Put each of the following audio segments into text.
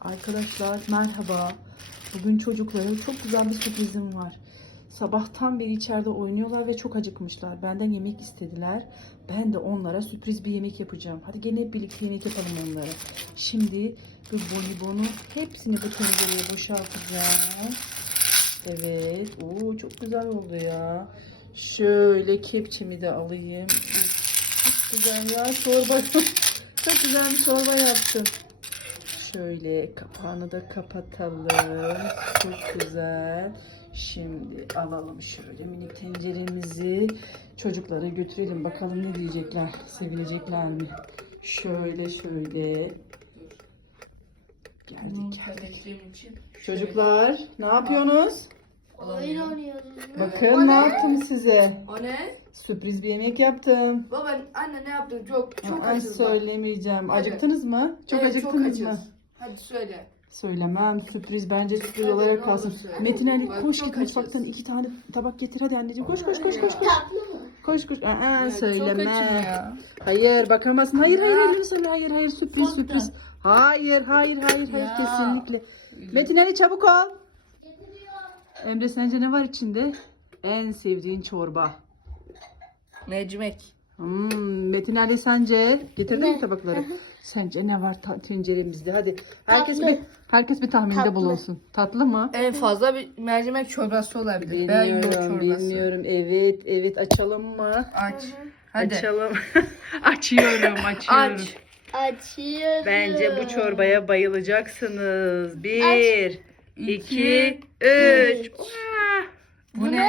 Arkadaşlar merhaba. Bugün çocuklara çok güzel bir sürprizim var. Sabahtan beri içeride oynuyorlar ve çok acıkmışlar. Benden yemek istediler. Ben de onlara sürpriz bir yemek yapacağım. Hadi gene hep birlikte yemek yapalım onlara. Şimdi bu bonibonu hepsini bu tencereye boşaltacağım. Evet. Oo çok güzel oldu ya. Şöyle kepçemi de alayım. Çok güzel ya çorba. çok güzel bir çorba yaptım. Şöyle kapağını da kapatalım. Çok güzel. Şimdi alalım şöyle minik tenceremizi. Çocuklara götürelim. Bakalım ne diyecekler. Sevilecekler mi? Şöyle şöyle. Geldik geldik. Çocuklar ne yapıyorsunuz? Oyun oynuyoruz. Bakın ne yaptım size. O ne? Sürpriz bir yemek yaptım. Baba anne ne yaptın? Çok çok Ay, bak. söylemeyeceğim. Acıktınız mı? Çok Evet, acıktınız çok mı? açız. Hadi söyle. Söylemem. Sürpriz bence sürpriz Hadi, olarak kalsın. olur söyle. Metin Ali Bak, koş çok git mutfaktan açız. iki tane tabak getir hadi anneciğim. Koş koş koş koş koş. Tatlı mı? Koş koş. Aa, Ya, söyleme. Çok açım ya. Hayır bakamazsın. Hayır hayır Ya. hayır söyle. Hayır hayır sürpriz da. sürpriz. Hayır hayır hayır hayır Ya. kesinlikle. Metin Ali çabuk ol. Emre sence ne var içinde? En sevdiğin çorba. Mercimek. Hmm, Metin Ali sence getirdin mi tabakları? Sence ne var ta- tenceremizde? Hadi herkes Tatlı. bir herkes bir tahminde Tatlı. bulunsun. Tatlı mı? En fazla bir mercimek çorbası olabilir. Veya yoğurt Bilmiyorum, çorbası. bilmiyorum. Evet, evet açalım mı? Aç. Hadi. Açalım. açıyorum, açıyorum. Aç. Açıyorum. Bence bu çorbaya bayılacaksınız. Bir, iki, İki, üç. üç. Bu ne?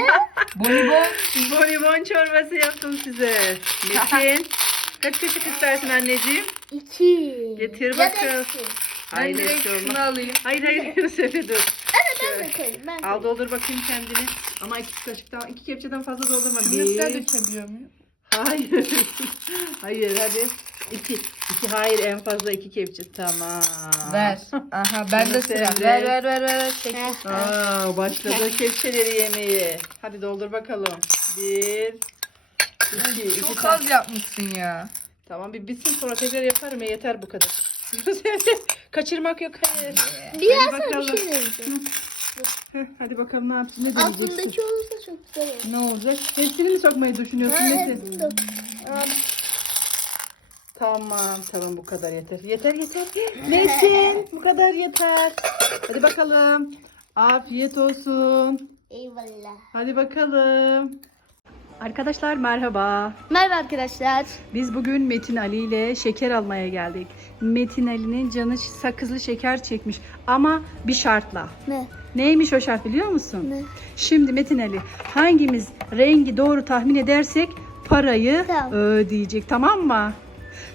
Bonibon. Bonibon çorbası yaptım size. Metin, kaç kaşık istersin anneciğim? İki. Getir Ya da bakalım. iki. Ben Hayır, direkt şunu alayım. Hayır hayır Sefe dur. Evet ben de koyayım. Ben Al koyayım. doldur bakayım kendini. Ama iki kaşıktan, iki kepçeden fazla doldurma. Şunu Bir. dökebiliyor muyum? Hayır. hayır hadi. İki. İki hayır en fazla iki kepçe. Tamam. Ver. Aha ben de sıra. Ver ver ver ver. Çek. Aa, başladı kepçeleri yemeye. Hadi doldur bakalım. Bir. iki. iki Çok tane. az yapmışsın ya. Tamam bir bitsin sonra tekrar yaparım ya yeter bu kadar. Kaçırmak yok hayır. Biraz Hadi sonra bir bakalım. şey. Heh, Hadi bakalım ne yaptın? Ne deneyeceksin? Altındaki olursa çok güzel olur. Ne olacak? Hepsini mi sokmayı düşünüyorsun Ha, Metin? Aa, Tamam tamam bu kadar yeter. Yeter yeter. Metin bu kadar yeter. Hadi bakalım. Afiyet olsun. Eyvallah. Hadi bakalım. Arkadaşlar merhaba. Merhaba arkadaşlar. Biz bugün Metin Ali ile şeker almaya geldik. Metin Ali'nin canı sakızlı şeker çekmiş ama bir şartla. Ne? Neymiş o şart biliyor musun? Ne? Şimdi Metin Ali hangimiz rengi doğru tahmin edersek parayı Tamam. ödeyecek tamam mı?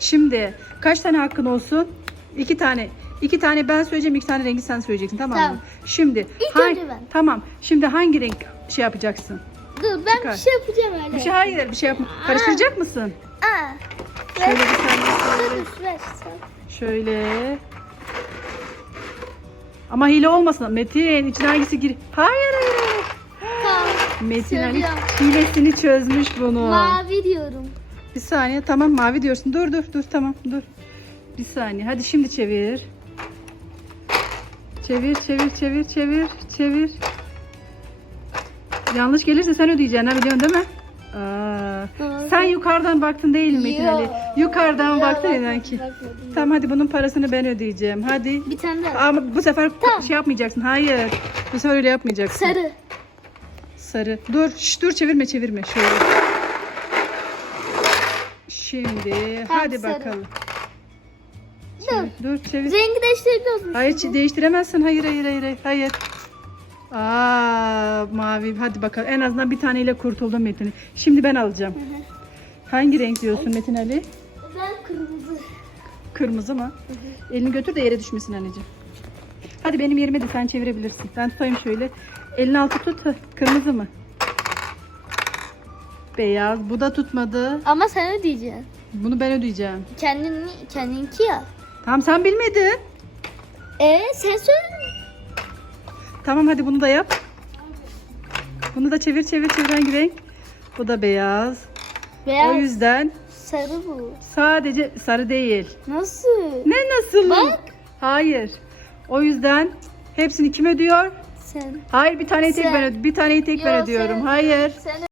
Şimdi kaç tane hakkın olsun? İki tane. İki tane ben söyleyeceğim, iki tane rengi sen söyleyeceksin tamam, Tamam. mı? Şimdi İlk hang- önce ben. Tamam. Şimdi hangi renk şey yapacaksın? Dur ben Çıkar. bir şey yapacağım öyle. Bir şey hayır, bir şey yapma. Karıştıracak mısın? Aa. Şöyle bir. Dur ver sen. Şöyle. Ama hile olmasın. Metin içine hangisi gir? Hayır hayır hayır. Tamam. Metin Ali hilesini çözmüş bunu. Mavi diyorum. Bir saniye tamam mavi diyorsun. Dur dur dur tamam dur. Bir saniye hadi şimdi çevir. Çevir çevir çevir çevir çevir. Yanlış gelirse sen ödeyeceksin ha biliyorsun değil mi? Aa, sen yukarıdan baktın değil mi Metin Ali? Yukarıdan baktın bakmadım, inan ki. bakmadım. Tamam hadi bunun parasını ben ödeyeceğim. Hadi. Bir tane daha. Ama bu sefer Tamam. şey yapmayacaksın. Hayır. Bu sefer öyle yapmayacaksın. Sarı. Sarı. Dur. Şş, dur çevirme çevirme. Şöyle. Şimdi hadi sarı. bakalım. Dur. Dur çevir. Rengi değiştirebiliyorsun. Hayır çi- değiştiremezsin. Hayır hayır hayır hayır. Aa mavi. Hadi bakalım. En azından bir taneyle kurtuldum Metin. Şimdi ben alacağım. Hangi renk diyorsun Metin Ali? Ben kırmızı. Kırmızı mı? Elini götür de yere düşmesin anneciğim. Hadi benim yerime de sen çevirebilirsin. Ben tutayım şöyle. Elini altı tut. Hı, Kırmızı mı? Beyaz. Bu da tutmadı. Ama sen ödeyeceksin. Bunu ben ödeyeceğim. Kendin, kendinki ya. Tamam sen bilmedin. Ee sen söyle. Tamam hadi bunu da yap. Bunu da çevir çevir çevir hangi renk? Bu da beyaz. Beyaz. O yüzden Sarı bu. sadece sarı değil. Nasıl? Ne nasıl? Bak. Hayır. O yüzden hepsini kim ödüyor? Sen. Hayır bir taneyi tek Sen. ben öd- bir taneyi tek ben Yo, ödüyorum. sen Hayır. Sen